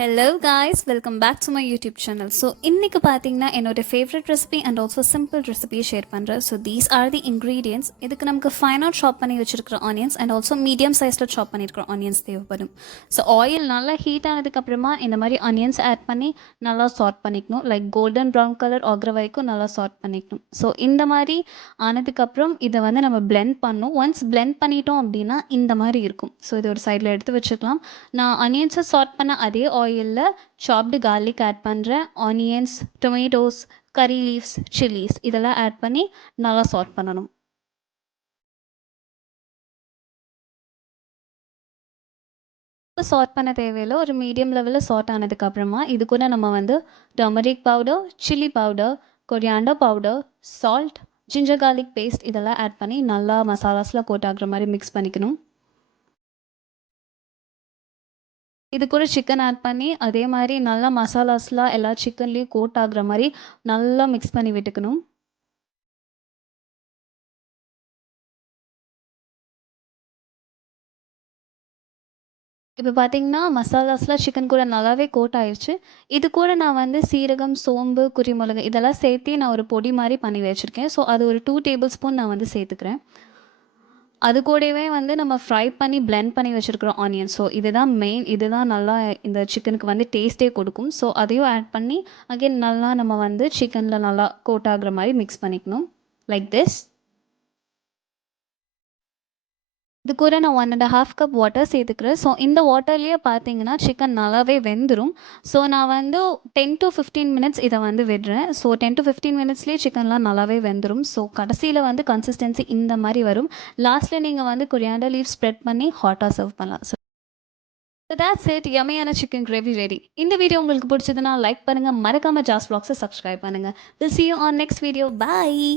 Hello guys, welcome back to my YouTube channel. So இன்றைக்கி பார்த்தீங்கன்னா என்னோட favourite recipe and also simple ரெசிபியை share பண்ணுறேன். So these are the ingredients. இதுக்கு நமக்கு ஃபைனாக சாப் பண்ணி வச்சுருக்கிற ஆனியன்ஸ் அண்ட் ஆல்சோ மீடியம் சைஸில் சாப் பண்ணியிருக்கிற ஆனியன்ஸ் தேவைப்படும். ஸோ ஆயில் நல்லா ஹீட் ஆனதுக்கப்புறமா இந்த மாதிரி ஆனியன்ஸ் ஆட் பண்ணி நல்லா சார்ட் பண்ணிக்கணும். லைக் கோல்டன் ப்ரௌன் கலர் ஆகிற வரைக்கும் நல்லா சார்ட் பண்ணிக்கணும். ஸோ இந்த மாதிரி ஆனதுக்கப்புறம் இதை வந்து நம்ம பிளெண்ட் பண்ணணும். ஒன்ஸ் பிளெண்ட் பண்ணிட்டோம் அப்படின்னா இந்த மாதிரி இருக்கும். ஸோ இது ஒரு சைடில் எடுத்து வச்சுக்கலாம். நான் ஆனியன்ஸை சார்ட் பண்ண அதே ஆயிலில் சாப்டு கார்லிக் ஆட் பண்ணுறேன். ஆனியன்ஸ், டொமேட்டோஸ், கறி லீவ்ஸ், சில்லிஸ் இதெல்லாம் ஆட் பண்ணி நல்லா சார்ட் பண்ணணும். சார்ட் பண்ண தேவையில்லை. ஒரு மீடியம் லெவலில் சார்ட் ஆனதுக்கப்புறமா இது கூட நம்ம வந்து turmeric powder, chilli powder, coriander powder, salt, ginger garlic paste இதெல்லாம் ஆட் பண்ணி நல்லா மசாலாஸில் கோட் ஆகுற மாதிரி மிக்ஸ் பண்ணிக்கணும். இது கூட சிக்கன் ஆட் பண்ணி அதே மாதிரி நல்லா மசாலாஸ்லாம் எல்லா சிக்கன்லேயும் கோட் ஆகுற மாதிரி நல்லா மிக்ஸ் பண்ணி விட்டுக்கணும். இப்போ பார்த்தீங்கன்னா மசாலாஸ்லாம் சிக்கன் கூட நல்லாவே கோட் ஆயிடுச்சு. இது கூட நான் வந்து சீரகம், சோம்பு, குருமிளகு இதெல்லாம் சேர்த்து நான் ஒரு பொடி மாதிரி பண்ணி வச்சுருக்கேன். ஸோ அது ஒரு 2 டேபிள் ஸ்பூன் நான் வந்து சேர்த்துக்கிறேன். அது கூடவே வந்து நம்ம ஃப்ரை பண்ணி பிளெண்ட் பண்ணி வச்சுருக்கிறோம் ஆனியன். ஸோ இதுதான் மெயின். இதுதான் நல்லா இந்த சிக்கனுக்கு வந்து டேஸ்ட்டே கொடுக்கும். ஸோ அதையும் ஆட் பண்ணி அகைன் நல்லா நம்ம வந்து சிக்கனில் நல்லா கோட் ஆகுற மாதிரி மிக்ஸ் பண்ணிக்கணும். Like this. இது கூட நான் 1 1/2 கப் வாட்டர் சேர்த்துக்கிறேன். ஸோ இந்த வாட்டர்லேயே பார்த்தீங்கன்னா சிக்கன் நல்லாவே வெந்துடும். ஸோ நான் வந்து 10 to 15 மினிட்ஸ் இதை வந்து விடுறேன். ஸோ 10 to 15 மினிட்ஸ்லேயே சிக்கன்லாம் நல்லாவே வெந்துடும். ஸோ கடைசியில் வந்து கன்சிஸ்டன்சி இந்த மாதிரி வரும். லாஸ்ட்டில் நீங்கள் வந்து கொரியாண்டர் லீவ் ஸ்ப்ரெட் பண்ணி ஹாட்டாக சர்வ் பண்ணலாம். So that's it. யம்மியான சிக்கன் கிரேவி ரெடி. இந்த வீடியோ உங்களுக்கு பிடிச்சதுன்னா லைக் பண்ணுங்கள். மறக்காமல் ஜாஸ் vlogs சப்ஸ்கிரைப் பண்ணுங்கள். We'll see you on next video. Bye.